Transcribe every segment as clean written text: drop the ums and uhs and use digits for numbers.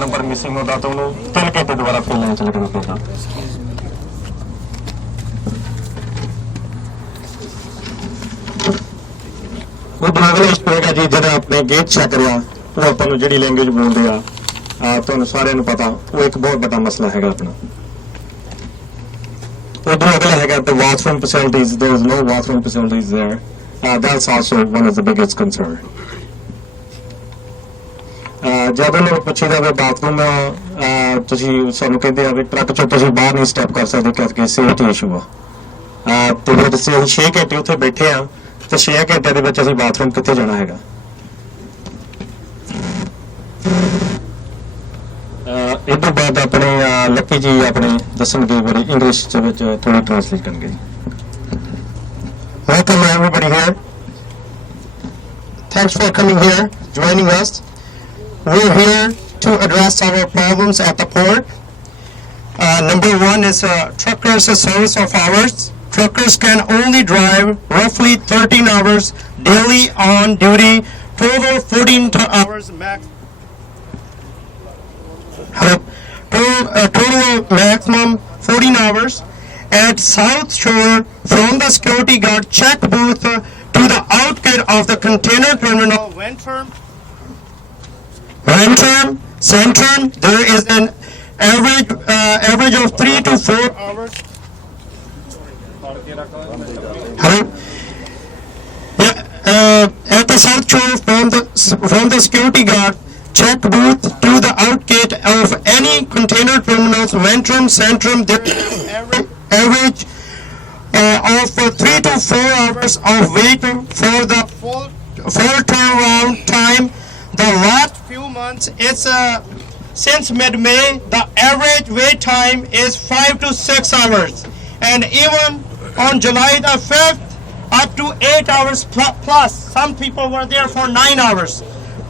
Number missing होता तो उन्होंने 3 घंटे दोबारा फिर लाइन च लगना पैंदा। उधर अगला होगा जी जो अपने गेट चेक करा वो अपन जी लैंग्वेज बोलते हैं तो सारे पता वो एक बहुत बड़ा मसला है अपना। उधर अगला है the bathroom facilities, there is no bathroom facilities there. That's also one of the biggest concern. जब उन्होंने पूछा जाए बाथरूम ਤੁਸੀਂ ਸਾਨੂੰ ਕਹਿੰਦੇ ਆ ਵੀ ਟਰੱਕ ਚੋਂ ਤੁਸੀਂ ਬਾਹਰ ਨਹੀਂ ਸਟੈਪ ਕਰ ਸਕਦੇ ਕਿਉਂਕਿ ਸੇਫਟੀ ਇਸ਼ੂ ਆ ਤੇ ਫਿਰ ਅਸੀਂ 6 ਘੰਟੇ ਉੱਥੇ ਬੈਠੇ ਆ ਤੇ 6 ਘੰਟੇ ਦੇ ਵਿੱਚ ਅਸੀਂ ਬਾਥਰੂਮ ਕਿੱਥੇ ਜਾਣਾ ਹੈਗਾ। ਇਹ ਤੋਂ ਬਾਅਦ ਆਪਣੇ ਲੱਕੀ ਜੀ ਆਪਣੇ ਦੱਸਣਗੇ ਬੜੀ ਇੰਗਲਿਸ਼ ਦੇ ਵਿੱਚ ਥੋੜੀ ਟ੍ਰਾਂਸਲੇਟ ਕਰਨਗੇ। Welcome everybody here. Thanks for coming here, joining us. We're here to address our problems at the port. Number one is truckers' service of hours. Truckers can only drive roughly 13 hours daily on duty, total 14 hours max. Total maximum 14 hours. At South Shore, from the security guard check booth to the outgate of the container terminal, Centrum, there is an average of 3 to 4 hours. At the South Shore, from the security guard check booth to the outgate of any container terminals, Centrum, there is average of 3 to 4 hours of wait for the full turnaround time. The last few months, it's since mid-May, the average wait time is 5 to 6 hours, and even on July the 5th, up to 8 hours plus. Some people were there for 9 hours.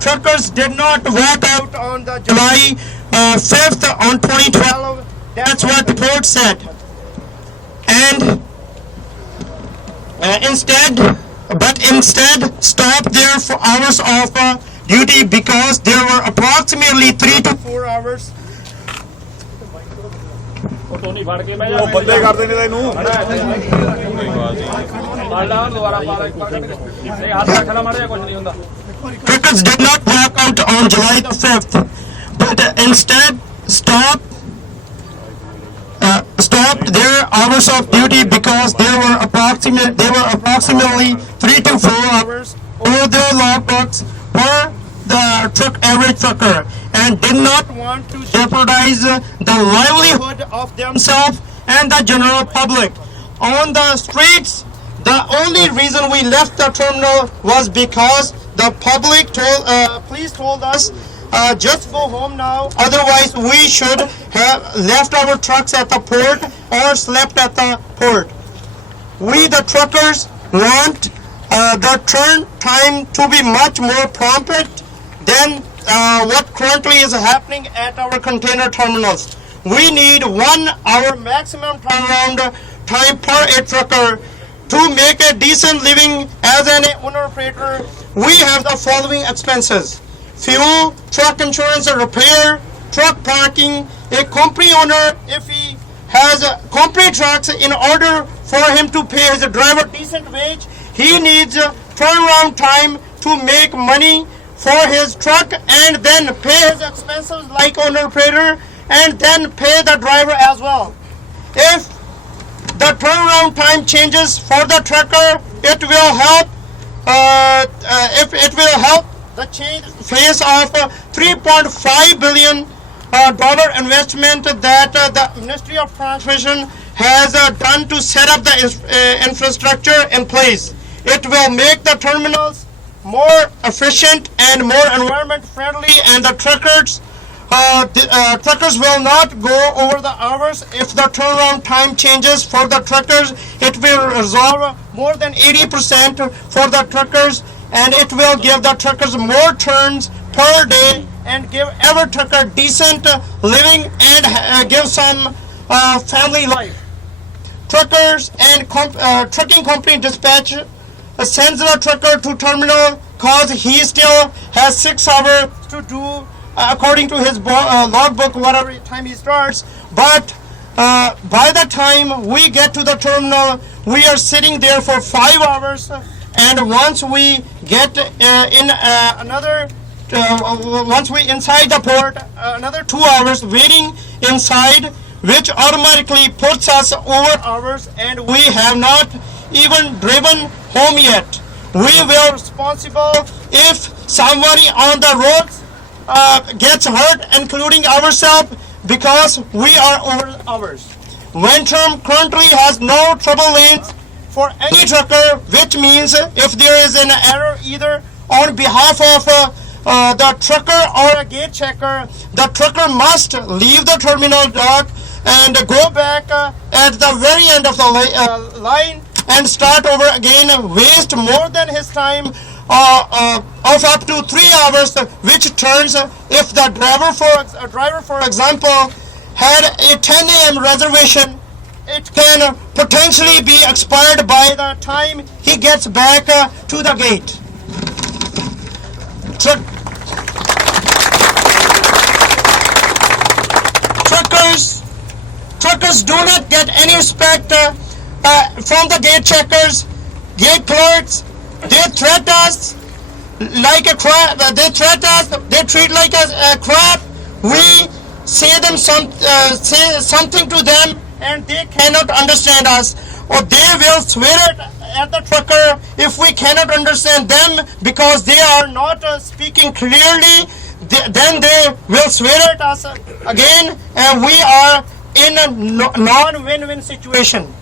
Truckers did not walk out on the July 5th on 2012. That's what the port said. And instead stopped there for hours of duty because there were approximately 3 to 4 hours. Truckers did not walk out on July the 5th, but instead stopped their hours of duty because they were approximately 3 to 4 hours over their logbooks for the average trucker, and did not want to jeopardize the livelihood of themselves and the general public. On the streets, the only reason we left the terminal was because the police told us just go home now, otherwise we should have left our trucks at the port or slept at the port. We the truckers want the turn time to be much more prompt than what currently is happening at our container terminals. We need 1 hour maximum turnaround time per a trucker to make a decent living. As an owner operator, we have the following expenses: fuel, truck insurance, repair, truck parking. A company owner, if he has company trucks, in order for him to pay his driver decent wage, he needs turnaround time to make money for his truck, and then pay his expenses like owner operator, and then pay the driver as well. If the turnaround time changes for the trucker, it will help. It will help the face of $3.5 billion investment that the Ministry of Transportation has done to set up the infrastructure in place. It will make the terminals more efficient and more environment friendly, and the truckers will not go over the hours. If the turnaround time changes for the truckers, it will resolve more than 80% for the truckers, and it will give the truckers more turns per day and give every trucker decent living and give some family life. Truckers and trucking company dispatch sends the trucker to terminal cause he still has 6 hours to do according to his logbook, whatever time he starts. But by the time we get to the terminal, we are sitting there for 5 hours, and once we get once we inside the port, another 2 hours waiting inside, which automatically puts us over hours, and we have not even driven home yet. We will responsible if somebody on the roads gets hurt, including ourselves, because we are over hours. Ventrum currently has no trouble lanes for any trucker, which means if there is an error either on behalf of the trucker or a gate checker, the trucker must leave the terminal dock and go back at the very end of the line and start over again, waste more than his time of up to 3 hours, which turns if the driver, for example, had a 10 a.m. reservation, it can potentially be expired by the time he gets back to the gate. Truckers do not get any respect from the gate checkers, gate clerks. They threat us like a crap. They treat like a crap. We say something to them, and they cannot understand us, or they will swear at the trucker if we cannot understand them because they are not speaking clearly. Then they will swear at us again, and we are in a non-win-win situation.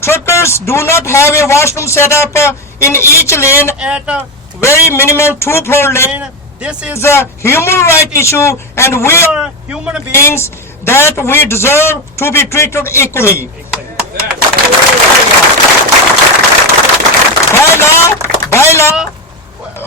Truckers do not have a washroom set up in each lane at a very minimum 2 per lane. This is a human right issue, and we are human beings that we deserve to be treated equally. By law,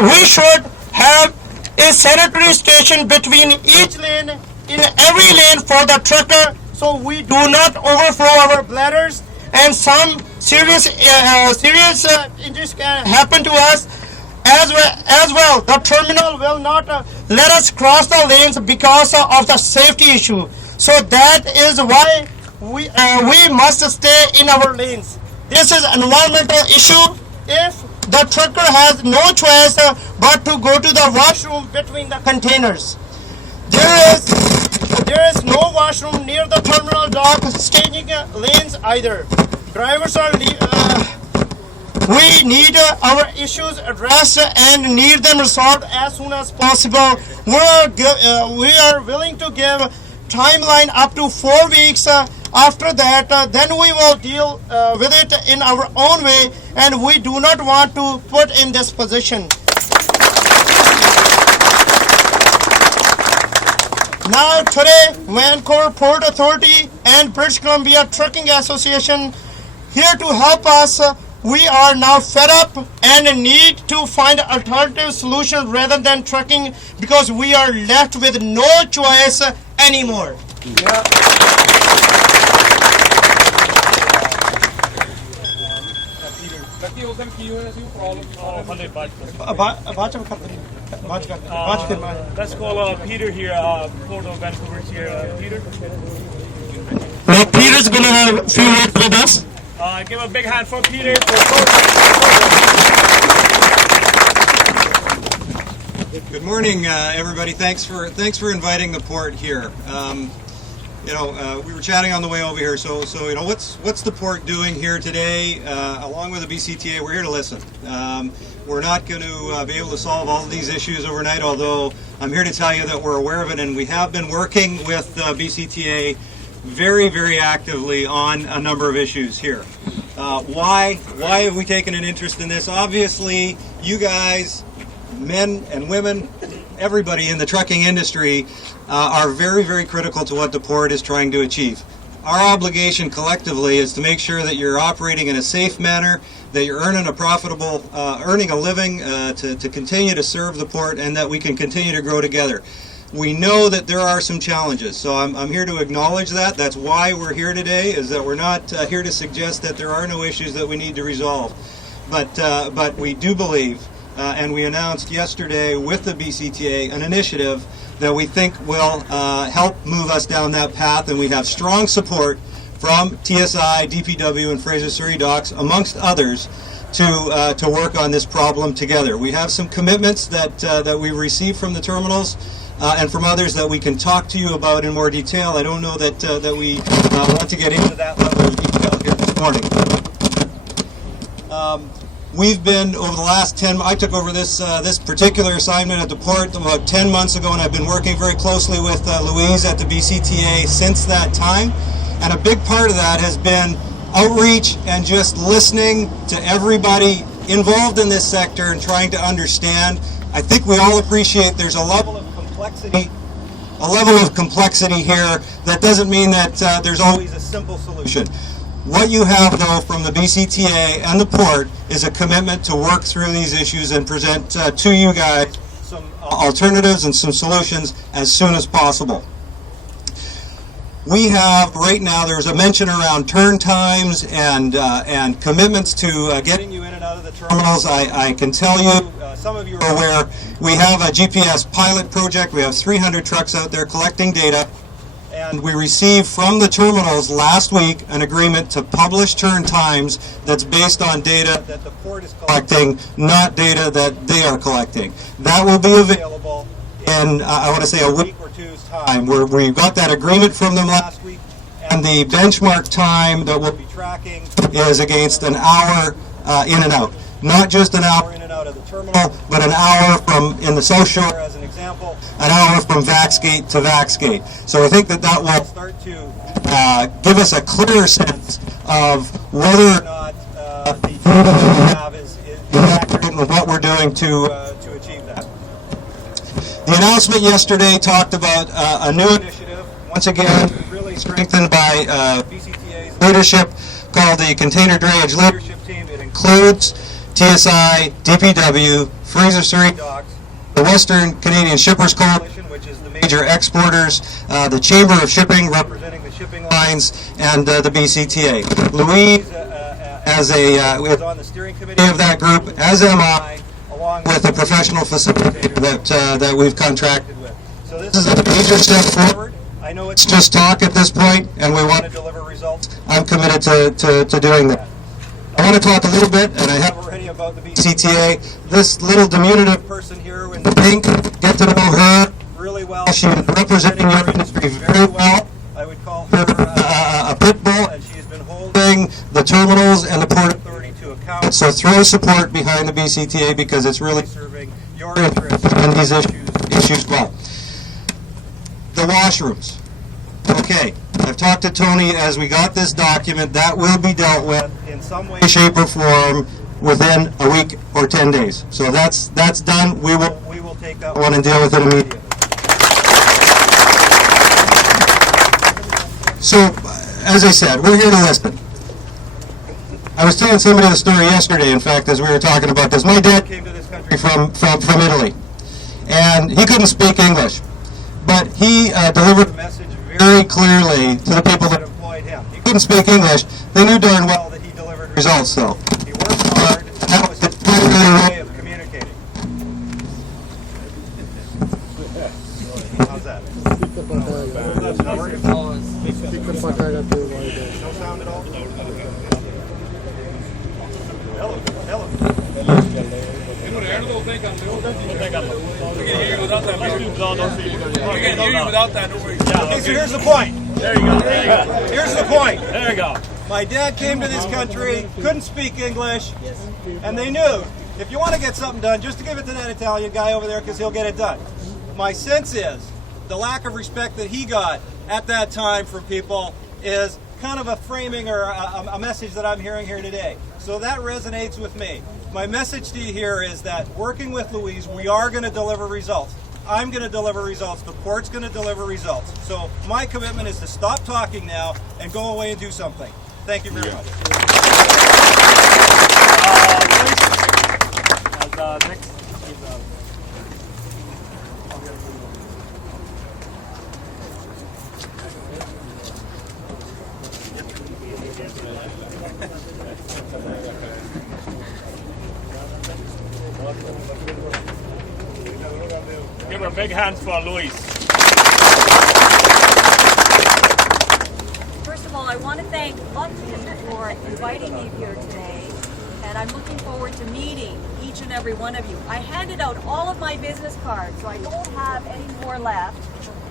we should have a sanitary station between each lane, in every lane for the trucker, so we do not overflow our bladders, and some serious injuries can happen to us as well. The terminal will not let us cross the lanes because of the safety issue. So that is why we must stay in our lanes. This is an environmental issue. If the trucker has no choice but to go to the washroom between the containers. There is no washroom near the terminal dock staging lanes either. Drivers are we need our issues addressed and need them resolved as soon as possible. We are willing to give timeline up to 4 weeks. After that, then we will deal with it in our own way, and we do not want to put in this position. Now today, Vancouver Port Authority and British Columbia Trucking Association here to help us. We are now fed up and need to find alternative solutions rather than trucking, because we are left with no choice anymore. Yeah. Let's call Peter here, Port of Vancouver here. Peter? Well, Peter's going to have a few words with us. Give a big hand for Peter. Good morning, everybody. Thanks for inviting the port here. We were chatting on the way over here. So what's the port doing here today? Along with the BCTA, we're here to listen. We're not going to be able to solve all of these issues overnight, although I'm here to tell you that we're aware of it, and we have been working with BCTA very, very actively on a number of issues here. Why have we taken an interest in this? Obviously, you guys, men and women, everybody in the trucking industry are very, very critical to what the port is trying to achieve. Our obligation collectively is to make sure that you're operating in a safe manner, that you're earning a living to continue to serve the port, and that we can continue to grow together. We know that there are some challenges, so I'm here to acknowledge that. That's why we're here today, is that we're not here to suggest that there are no issues that we need to resolve. But we do believe, and we announced yesterday with the BCTA, an initiative that we think will help move us down that path, and we have strong support from TSI, DPW, and Fraser Surrey Docks, amongst others, to work on this problem together. We have some commitments that we received from the terminals and from others that we can talk to you about in more detail. I don't know that we want to get into that level of detail here this morning. We've been, over the last 10, I took over this particular assignment at the port about 10 months ago, and I've been working very closely with Louise at the BCTA since that time. And a big part of that has been outreach and just listening to everybody involved in this sector and trying to understand. I think we all appreciate there's a level of complexity here. That doesn't mean that there's always a simple solution. What you have, though, from the BCTA and the port is a commitment to work through these issues and present to you guys some alternatives and some solutions as soon as possible. We have, right now, there's a mention around turn times and commitments to getting you in and out of the terminals. I can tell you, some of you are aware, we have a GPS pilot project. We have 300 trucks out there collecting data. And we received from the terminals last week an agreement to publish turn times that's based on data that the port is collecting, not data that they are collecting. That will be available in, I want to say, a week or two's time. We got that agreement from them last week, and the benchmark time that we'll be tracking is against an hour in and out. Not just an hour in and out of the terminal, but an hour from in the South Shore, as an example, an hour from Vaxgate to Vaxgate. So I think that will start to give us a clearer sense of whether or not the data that we have is accurate with what we're doing to achieve that. The announcement yesterday talked about a new initiative, once again, really strengthened by BCTA's leadership, called the Container Drayage Leadership Team. It includes TSI, DPW, Fraser Surrey Docks, the Western Canadian Shippers Coalition, which is the major exporters, the Chamber of Shipping, representing the shipping lines, and the BCTA. Louise is on the steering committee of that group, as am I, along with a professional facilitator that we've contracted with. So this is a major step forward. I know it's just talk at this point, and we want to deliver results. I'm committed to doing that. I want to talk a little bit, and I have already, about the BCTA. This little diminutive person here in the pink, get to know her really well. She is representing your industry very well. I would call her a pit bull, and she has been holding the terminals and the Port Authority to account. So throw support behind the BCTA, because it's really serving your interests in these issues well. The washrooms. Okay, I've talked to Tony as we got this document. That will be dealt with in some way, shape, or form within a week or 10 days. So that's done. We will take that one and deal with it immediately. So, as I said, we're here to listen. I was telling somebody the story yesterday, in fact, as we were talking about this. My dad came to this country from Italy, and he couldn't speak English, but he delivered the message very clearly to the people that employed him. He couldn't speak English. They knew darn well that he delivered results, though. He worked hard, and that was his primary way of communicating. How's that? No sound at all? Hello. Okay, so here's the point. There you go. Here's the point. There you go. My dad came to this country, couldn't speak English, and they knew, if you want to get something done, just to give it to that Italian guy over there, because he'll get it done. My sense is, the lack of respect that he got at that time from people is kind of a framing or a message that I'm hearing here today. So that resonates with me. My message to you here is that working with Louise, we are going to deliver results. I'm going to deliver results. The port's going to deliver results. So my commitment is to stop talking now and go away and do something. Thank you very much. Next Give her big hands for Luis. inviting me here today, and I'm looking forward to meeting each and every one of you. I handed out all of my business cards, so I don't have any more left,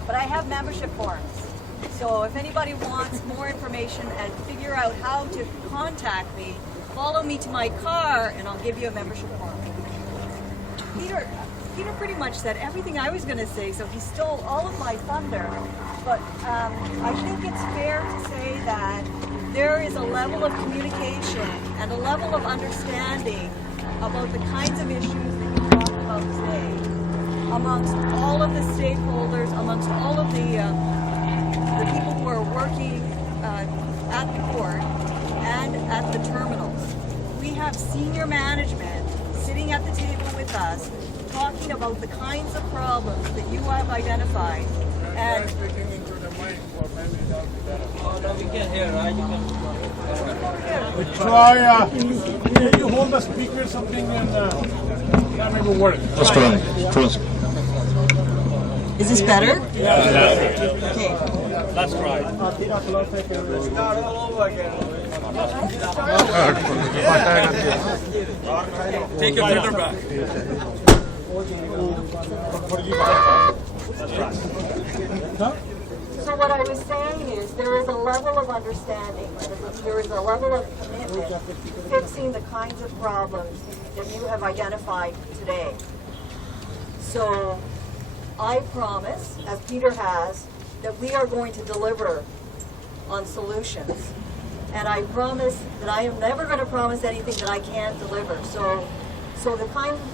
but I have membership forms. So if anybody wants more information and figure out how to contact me, follow me to my car and I'll give you a membership form. Peter pretty much said everything I was going to say, so he stole all of my thunder. But I think it's fair to say that there is a level of communication and a level of understanding about the kinds of issues that you talked about today amongst all of the stakeholders, amongst all of the people who are working at the port and at the terminals. We have senior management sitting at the table with us talking about the kinds of problems that you have identified. And try, can you hold the speaker or something and that may work. Let's try. is this better? Okay. Let's try. Take your filter back. So what I was saying is there is a level of understanding, there is a level of commitment to fixing the kinds of problems that you have identified today. So I promise, as Peter has, that we are going to deliver on solutions. And I promise that I am never going to promise anything that I can't deliver. So the kind of things